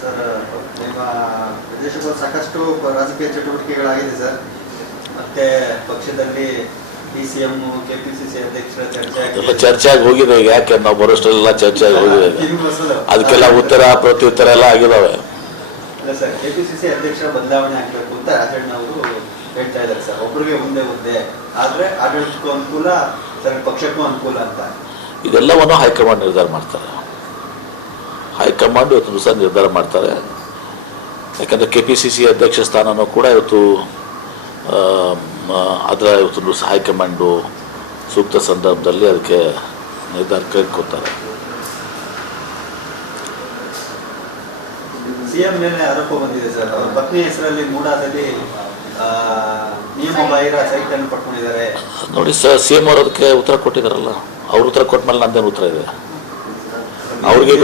Sir, ನಿಮ್ಮ ಪ್ರದೇಶದಲ್ಲಿ ಸಾಕಷ್ಟು ರಾಜಕೀಯ ಚಟುವಟಿಕೆಗಳಾಗಿದೆ ಸರ್. ಮತ್ತೆ ಪಕ್ಷದಲ್ಲಿ ಡಿಸಿಎಂ ಕೆಪಿಸಿಸಿ ಅಧ್ಯಕ್ಷರ ಚರ್ಚೆ ಆಗಿ ಹೋಗಿದೆ. ಯಾಕೆ ನಾವು ಬರೋಷ್ಟೆಲ್ಲ ಚರ್ಚೆ ಆಗಿ ಹೋಗಿದೆ, ಅದಕ್ಕೆಲ್ಲ ಉತ್ತರ ಪ್ರತ್ಯುತ್ತರ ಎಲ್ಲ ಆಗಿದಾವೆ. ಇಲ್ಲ ಸರ್, ಕೆಪಿಸಿಸಿ ಅಧ್ಯಕ್ಷರ ಬದಲಾವಣೆ ಆಗಬೇಕು ಅಂತ ರಾಜಣ್ಣ ಅವರು ಹೇಳ್ತಾ ಇದ್ದಾರೆ ಸರ್. ಒಬ್ಬರಿಗೆ ಒಂದೇ ಆದ್ರೆ ಆಡಳಿತಕ್ಕೂ ಅನುಕೂಲ ಸರ್, ಪಕ್ಷಕ್ಕೂ ಅನುಕೂಲ ಅಂತ. ಇದೆಲ್ಲವನ್ನು ಹೈಕಮಾಂಡ್ ನಿರ್ಧಾರ ಮಾಡ್ತಾರೆ. ಹೈಕಮಾಂಡ್ ಇವತ್ತು ದಿವಸ ನಿರ್ಧಾರ ಮಾಡ್ತಾರೆ. ಯಾಕಂದರೆ KPCC ಅಧ್ಯಕ್ಷ ಸ್ಥಾನನೂ ಕೂಡ ಇವತ್ತು ಅದರ ಇವತ್ತು ದಿವಸ ಹೈಕಮಾಂಡು ಸೂಕ್ತ ಸಂದರ್ಭದಲ್ಲಿ ಅದಕ್ಕೆ ನಿರ್ಧಾರ ಕೈಗೊಳ್ತಾರೆ. ಸಿಎಂ ಮೇಲೆ ಆರೋಪ ಬಂದಿದೆ ಸರ್, ಅವರ ಪತ್ನಿ ಹೆಸರಲ್ಲಿ ಮೂಡಾದಲ್ಲಿ ನಿಯಮ ಬಾಹಿರ ಸೈಟ್ ಅನ್ನು ಪಡ್ಕೊಂಡಿದ್ದಾರೆ. ನೋಡಿ ಸರ್, CM ಅವರು ಅದಕ್ಕೆ ಉತ್ತರ ಕೊಟ್ಟಿದ್ದಾರಲ್ಲ. ಅವ್ರು ಉತ್ತರ ಕೊಟ್ಟ ಮೇಲೆ ನಂದೇನು ಉತ್ತರ ಇದೆ? ಅವ್ರಿಗೆ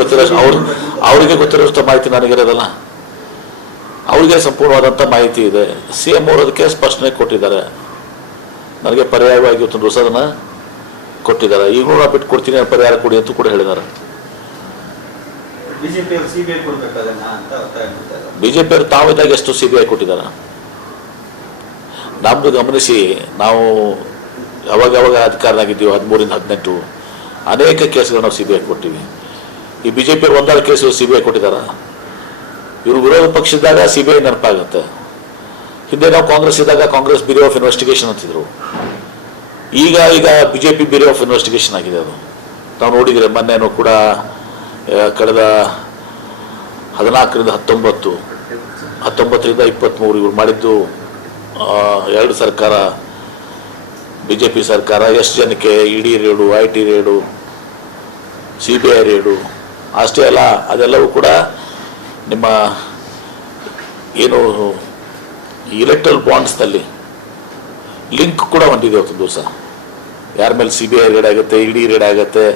ಗೊತ್ತಿರೋಷ್ಟು ಮಾಹಿತಿ ನನಗಿರೋದಲ್ಲ. ಅವ್ರಿಗೆ ಸಂಪೂರ್ಣವಾದಂಥ ಮಾಹಿತಿ ಇದೆ. CM ಅವರು ಅದಕ್ಕೆ ಸ್ಪಷ್ಟನೆ ಕೊಟ್ಟಿದ್ದಾರೆ. ನನಗೆ ಪರ್ಯಾಯವಾಗಿ ಇವತ್ತು ಹೊಸದನ್ನು ಕೊಟ್ಟಿದ್ದಾರೆ. ಈಗಲೂ ನಾನು ಬಿಟ್ಟು ಕೊಡ್ತೀನಿ, ಪರಿಹಾರ ಕೊಡಿ ಅಂತ ಕೂಡ ಹೇಳಿದ್ದಾರೆ. BJP ಅವರು ತಾವಿದ್ದಾಗ ಎಷ್ಟು CBI ಕೊಟ್ಟಿದ್ದಾರೆ? ನಮ್ಮದು ಗಮನಿಸಿ, ನಾವು ಯಾವಾಗ ಅಧಿಕಾರದಾಗಿದ್ದೀವಿ 13ರಿಂದ 18 ಅನೇಕ ಕೇಸ್ಗಳು ನಾವು CBI ಕೊಟ್ಟಿವಿ. ಈ BJP ಒಂದಾದ ಕೇಸು CBI ಕೊಟ್ಟಿದ್ದಾರೆ. ಇವರು ವಿರೋಧ ಪಕ್ಷದಾಗ CBI ನೆನಪಾಗುತ್ತೆ. ಹಿಂದೆ ನಾವು ಕಾಂಗ್ರೆಸ್ ಇದ್ದಾಗ ಕಾಂಗ್ರೆಸ್ ಬ್ಯೂರೋ ಆಫ್ ಇನ್ವೆಸ್ಟಿಗೇಷನ್ ಅಂತಿದ್ರು. ಈಗ BJP ಬ್ಯೂರೋ ಆಫ್ ಇನ್ವೆಸ್ಟಿಗೇಷನ್ ಆಗಿದೆ. ಅದು ನಾವು ನೋಡಿದರೆ ಮೊನ್ನೆನೂ ಕೂಡ ಕಳೆದ 14ರಿಂದ 19, 19ರಿಂದ 23 ಇವ್ರು ಮಾಡಿದ್ದು 2 ಸರ್ಕಾರ, BJP ಸರ್ಕಾರ ಎಷ್ಟು ಜನಕ್ಕೆ ED ರೇಡು, IT ರೇಡು, CBI ರೇಡು ಅಷ್ಟೇ ಅಲ್ಲ, ಅದೆಲ್ಲವೂ ಕೂಡ ನಿಮ್ಮ ಏನು ಇಲೆಕ್ಟ್ರಲ್ ಬಾಂಡ್ಸ್ನಲ್ಲಿ ಲಿಂಕ್ ಕೂಡ ಹೊಂದಿದೆ. ಇವತ್ತು ದಿವಸ ಯಾರ ಮೇಲೆ CBI ರೇಡ್ ಆಗುತ್ತೆ, ED ರೇಡ್ ಆಗುತ್ತೆ,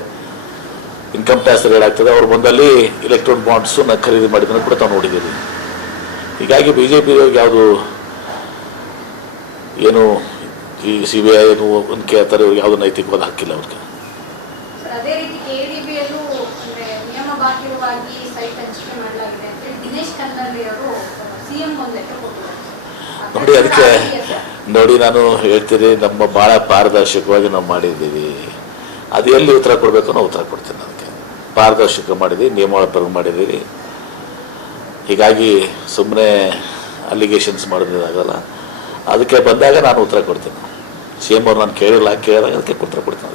ಇನ್ಕಮ್ ಟ್ಯಾಕ್ಸ್ ರೇಡ್ ಆಗ್ತದೆ, ಅವ್ರು ಬಂದಲ್ಲಿ ಇಲೆಕ್ಟ್ರಾನ್ ಬಾಂಡ್ಸನ್ನ ಖರೀದಿ ಮಾಡಿದ್ದನ್ನು ಕೂಡ ತಾವು ನೋಡಿದ್ದೀವಿ. ಹೀಗಾಗಿ BJP ಯಾವುದು ಏನು ಈ CBI ಏನು ಒನ್ಕೆ ಆ ಥರ ಯಾವುದು ನೈತಿಕವಾದ ಹಕ್ಕಿಲ್ಲ ಅವ್ರಿಗೆ. ಅದೇ ರೀತಿ KDBಯಲ್ಲೂ ನಿಯಮ ಬಾಹಿರವಾಗಿ ಸೈಟ್ ಹಂಚಿಕೆ ಮಾಡಲಾಗಿದೆ ಅಂತ ದಿನೇಶ್ ಕನ್ನಳ್ಳಿ ಅವರು CM ಒಂದು ಲೆಟರ್ ಕೊಟ್ಟಿದ್ದಾರೆ. ನೋಡಿ, ಅದಕ್ಕೆ ನೋಡಿ ನಾನು ಹೇಳ್ತೀನಿ, ನಮ್ಮ ಭಾಳ ಪಾರದರ್ಶಕವಾಗಿ ನಾವು ಮಾಡಿದ್ದೀವಿ. ಅದು ಎಲ್ಲಿ ಉತ್ತರ ಕೊಡಬೇಕು ನಾವು ಉತ್ತರ ಕೊಡ್ತೀನಿ. ಅದಕ್ಕೆ ಪಾರದರ್ಶಕ ಮಾಡಿದ್ದೀವಿ, ನಿಯಮಾವಳಿ ಮಾಡಿದ್ದೀವಿ. ಹೀಗಾಗಿ ಸುಮ್ಮನೆ ಅಲಿಗೇಷನ್ಸ್ ಮಾಡೋದಾಗಲ್ಲ. ಅದಕ್ಕೆ ಬಂದಾಗ ನಾನು ಉತ್ತರ ಕೊಡ್ತೀನಿ. CM ಅವ್ರು ನಾನು ಕೇಳಿದಾಗ ಅದಕ್ಕೆ ಉತ್ತರ ಕೊಡ್ತೀನಿ.